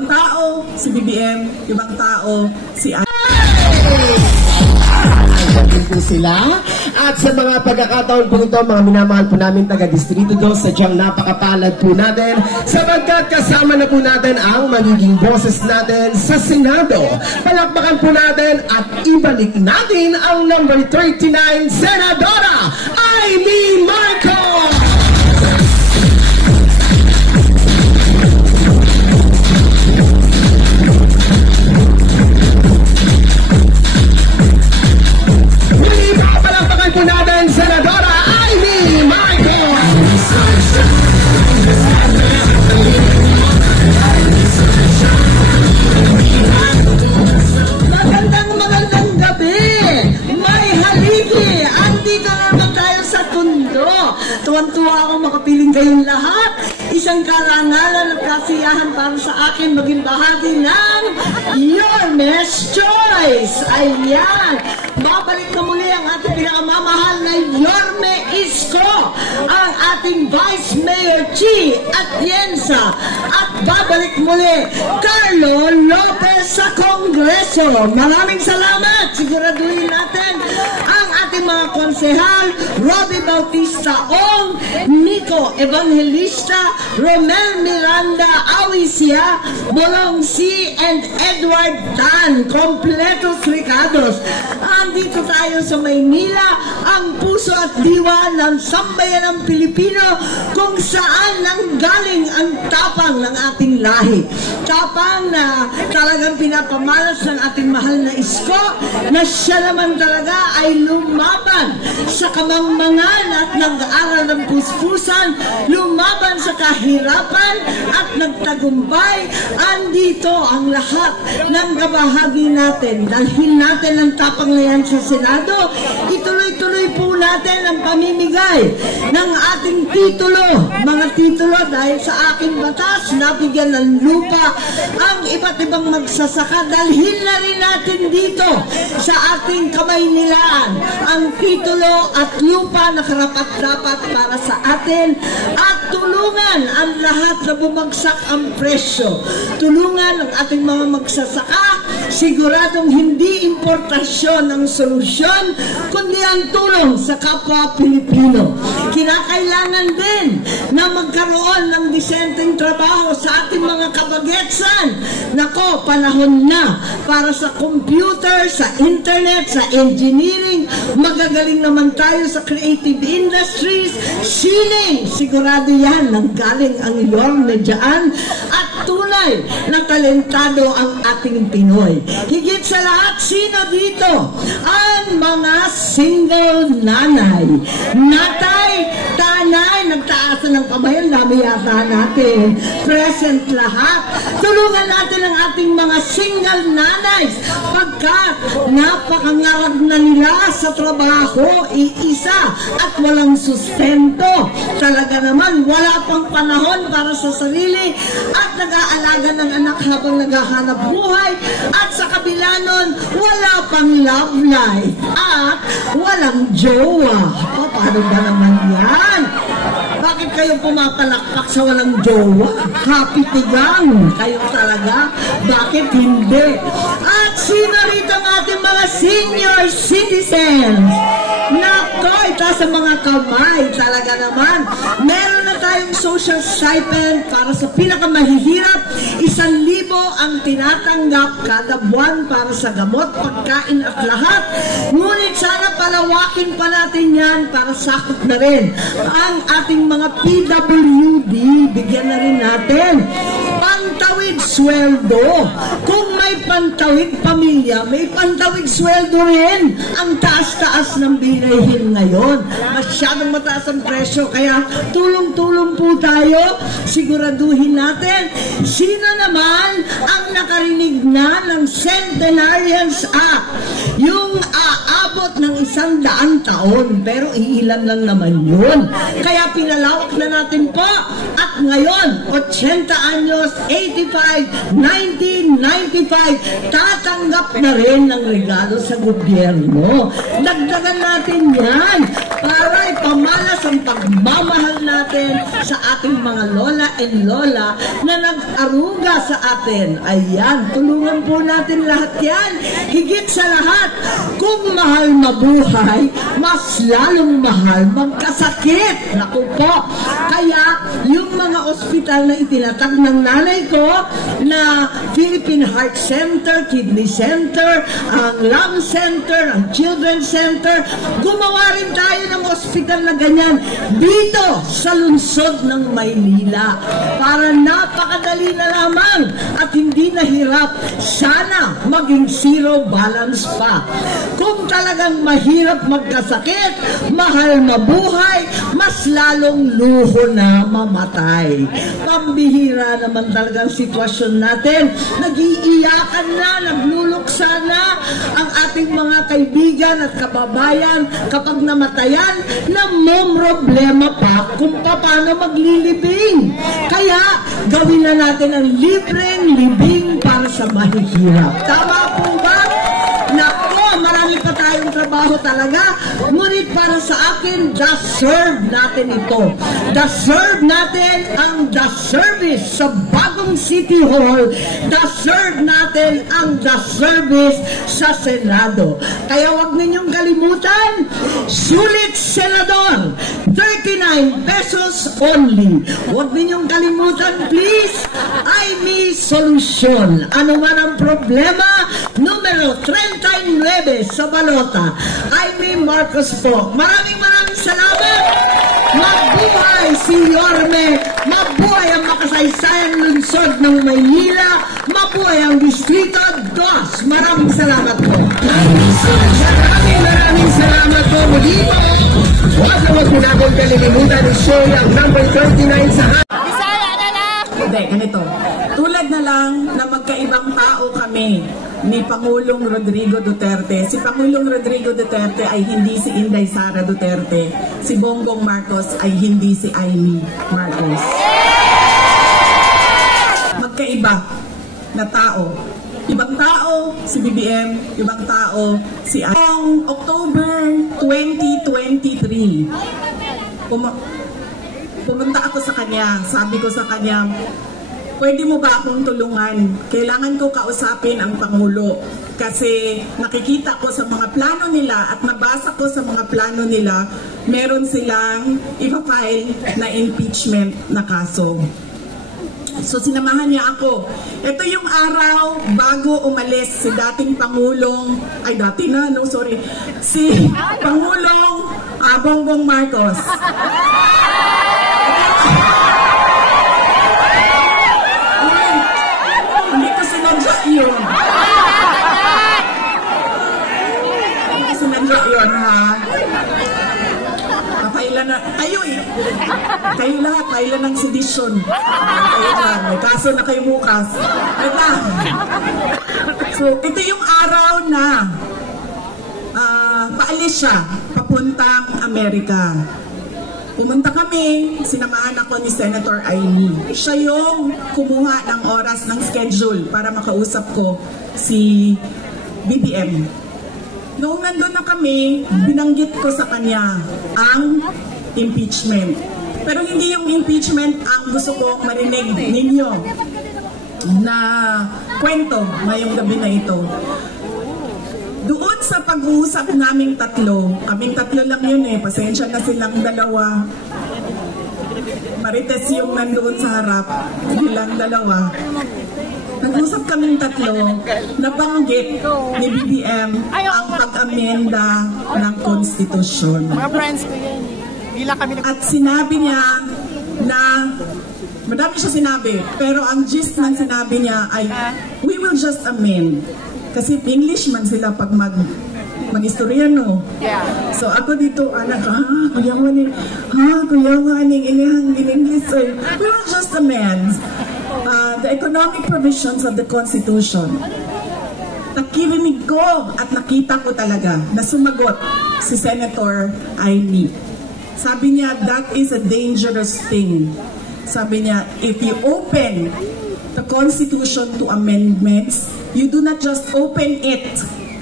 Ibang tao, si BBM. Ibang tao, si po sila. At sa mga pagkakataon po ito, mga minamahal po namin taga-Distrito 2, sadyang napakapalad po natin sapagkat kasama na po natin ang magiging boses natin sa Senado. Palakpakan po natin at ibalik natin ang number 39, Senadora Amy Marcos! Po natin, Senadora Amy Marcos! Magandang gabi! May haligi! Andito naman tayo sa Tondo. Tuwan-tuwa ako makapiling kayong lahat. Isang karangalan at kasiyahan para sa akin maging bahagi ng Yorme's Choice. Ayan! Babalik na muli ang ating pinakamamahal na Yorme Isko, ang ating Vice Mayor Chi Atienza, at babalik muli Carlo Lopez sa Kongreso. Maraming salamat. Siguraduhin natin ang ating mga konsehal, Robbie Bautista Ong, Nico Evangelista, Romel Miranda Awisia, Bolong C, and Edward Tan. Kompletos Ricados. Andito tayo sa Maynila, ang puso at diwa ng sambayanang Pilipino, kung saan nanggaling ang tapang ng ating lahi. Tapang na talagang pinapamalas ng ating mahal na Isko, na siya naman talaga ay lumaban sa kamangmangan at nag-aaral ng puspusan, lumaban sa kahirapan at nagtagumpay. Andito ang lahat ng kabahagi natin. Dalhin natin ang tapang na yan sa Senado. Ituloy-tuloy po natin ang pamimigay ng ating titulo. Mga titulo dahil sa aking batas, nabigyan ng lupa ang iba't ibang magsasaka. Dalhin na rin natin dito sa ating Kamaynilaan ang titulo at lupa na karapat-dapat para sa atin, at tulungan ang lahat na bumagsak ang presyo. Tulungan ang ating mga magsasaka. Siguradong hindi importasyon ang solusyon, kundi ang tulong sa kapwa Pilipino. Kinakailangan din na magkaroon ng disenteng trabaho sa ating mga kabagetsan. Nako, panahon na para sa computer, sa internet, sa engineering. Magagaling naman tayo sa creative industries, sining. Sigurado yan, nanggaling ang Yorme dyan. At tunay na talentado ang ating Pinoy. Higit sa lahat, sino dito? Ang mga single nanay. Natay, tanay, nagtaasan ng kamay, dami yata natin. Present lahat. Tulungan natin ang ating mga single nanays pagkat napakangarap na nila sa trabaho, iisa at walang sustento. Talaga naman, wala pang panahon para sa sarili at nag-aalaga ng anak habang naghahanap buhay, at sa kabila nun, wala pang love life at walang jowa. Paano ba naman yan? Bakit kayo pumapalakpak sa walang jowa? Happy tigang kayo talaga? Bakit hindi? At sino rito ang ating mga senior citizens? Nako, itaas sa mga kamay. Talaga naman. Meron na tayong social stipend para sa pinakamahihirap. 1,000 ang tinatanggap kada buwan para sa gamot, pagkain at lahat. Ngunit sana palawakin pa natin yan para sakop na rin ang ating mga PWD. Bigyan na rin natin pantawid sweldo. Kung may pantawid pamilya, may pantawid sweldo rin. Ang taas-taas ng bilihin ngayon. Masyadong mataas ang presyo, kaya tulong-tulong po tayo. Siguraduhin natin sino naman ang nakarinig na ng Centenarians Act. Yung aabot ng 100 taon, pero iilan lang naman yun. Kaya pinalawak na natin po, at ngayon 80 anyos, 85, 1995, tatanggap na rin ng regalo sa gobyerno. Dagdagan natin yan para para ipamalas ang pagmamahal natin sa ating mga lola and lola na nag-aruga sa atin. Ayan, tulungan po natin lahat yan. Higit sa lahat, kung mahal mabuhay, mas lalong mahal magkasakit. Naku po. Kaya, yung mga ospital na itinatag ng nanay ko na Philippine Heart Center, Kidney Center, ang Lung Center, ang Children's Center, gumawa rin tayo ng ospital na ganyan dito sa lungsod ng Maynila para napakadali na lamang at hindi nahirap. Sana maging zero balance pa. Kung talagang mahirap magkasakit, mahal mabuhay, mas lalong luho na mamatay. Pambihira naman talagang sitwasyon natin. Nag-iiyakan na, nagluluksa na ang ating mga kaibigan at kababayan kapag namatayan na may problema pa kung paano maglilibing. Kaya gawin na natin ang libreng libing para sa mahihirap. Tama po ba? Nako, marami pa tayong trabaho talaga. Ngunit para sa akin, deserve natin ito. Deserve natin ang the service sa bagong City Hall. Deserve natin ang the service sa Senado. Kaya wag ninyong kalimutan, sulit Senador, 39 pesos only. Wag ninyong kalimutan, please, IME Solution. Ano man ang problema, numero 39 sa balota. IME Marcos po. Maraming salamat. Mabuhay si Yorme. Mabuhay ang makasaysayang lungsod ng Maynila. Mabuhay ang Distrito 2. Maraming salamat po. Maraming salamat po. Muli po. Huwag po natin kalilimutan i-share ang number 39 sa Hindi, ganito. Tulad na lang na magkaibang tao kami ni Pangulong Rodrigo Duterte. Si Pangulong Rodrigo Duterte ay hindi si Inday Sara Duterte. Si Bongbong Marcos ay hindi si Aimee Marcos. Magkaiba na tao. Ibang tao si BBM, ibang tao si Noong October 2023, pumunta ako sa kanya. Sabi ko sa kanya, pwede mo ba akong tulungan? Kailangan ko kausapin ang Pangulo. Kasi nakikita ko sa mga plano nila at nabasa ko sa mga plano nila, meron silang ipa-file na impeachment na kaso. So sinamahan niya ako. Ito yung araw bago umalis si dating Pangulong, si Pangulong Bongbong Marcos. Hindi ko sinadya yun. Hindi ko sinadya yun, ha? Kayo lahat, kailan ng sedisyon. Kayo lang, may kaso na kayo bukas. So, ito yung araw na paalis siya, papuntang Amerika. Pumunta kami, sinamahan ako ni Senator Aimee. Siya yung kumuha ng oras ng schedule para makausap ko si BBM. Noong nandun na kami, binanggit ko sa kanya ang impeachment. Pero hindi yung impeachment ang gusto ko marinig ninyo na kwento ngayong gabi na ito. Doon sa pag-uusap naming tatlo, kaming tatlo lang yun pasensya na silang dalawa. Marites yung nandoon sa harap, silang dalawa. Nag-usap kaming tatlo, nabanggit ni BBM ang pag-amenda ng konstitusyon. At sinabi niya na, madami siya sinabi, pero ang gist ng sinabi niya ay, we will just amend. Kasi English man sila pag mag-istoryano. So ako dito, anak, kuya nga in English, we will just amend the economic provisions of the Constitution. Nakikinig ko at nakita ko talaga na sumagot si Senator Aimee. Sabi niya, that is a dangerous thing. Sabi niya, if you open the Constitution to amendments, you do not just open it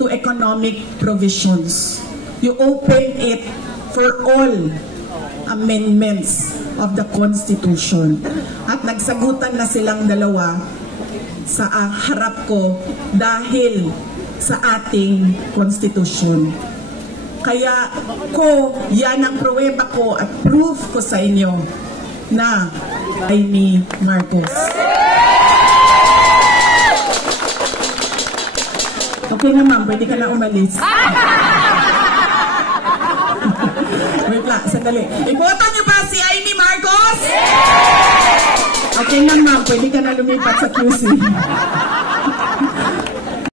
to economic provisions. You open it for all amendments of the Constitution. At nagsagutan na silang dalawa sa harap ko dahil sa ating Constitution. Kaya yan ang pruweba ko at proof ko sa inyo na ay ni Marcos. Okay na ma'am, pwede ka na umalis. Wait lang, sandali. Iboto niyo ba si Amy Marcos? Okay na ma'am, pwede ka na lumipat sa QC.